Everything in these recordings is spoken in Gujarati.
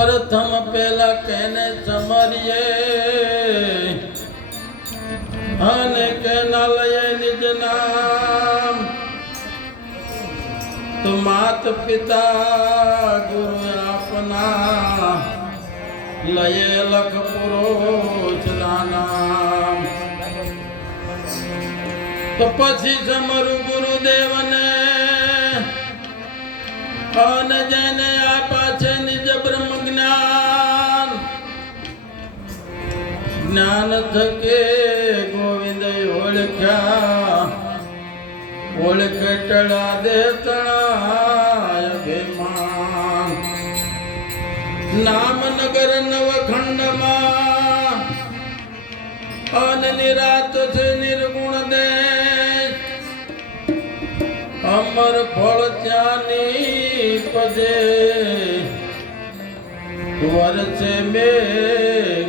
પ્રથમ પેલા કેને સમરીએ અને કેના લઈએ નિજ નામ? તો માત પિતા ગુરુ આપના લયે લખ પુરુષ નામ. તો પછી સમરું ગુરુદેવને અને જેને આપ્યા જ્ઞાન થકે ગોવિંદ ઓળખ્યા. ઓળખે ટળા દે તણાય અભિમાન. નામનગર નવખંડમાં અન નિરાત છે નિર્ગુણ દે. અમર ફળ ત્યાંની પદે વર્ષે મેઘ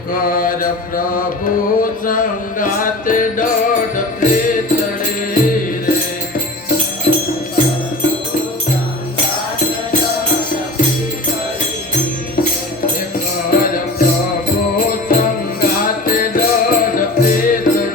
કર પ્રભુ સંગાત દોઢ પ્રેતડે રે કર પ્રભુ સંગાત દોઢ પ્રેતડે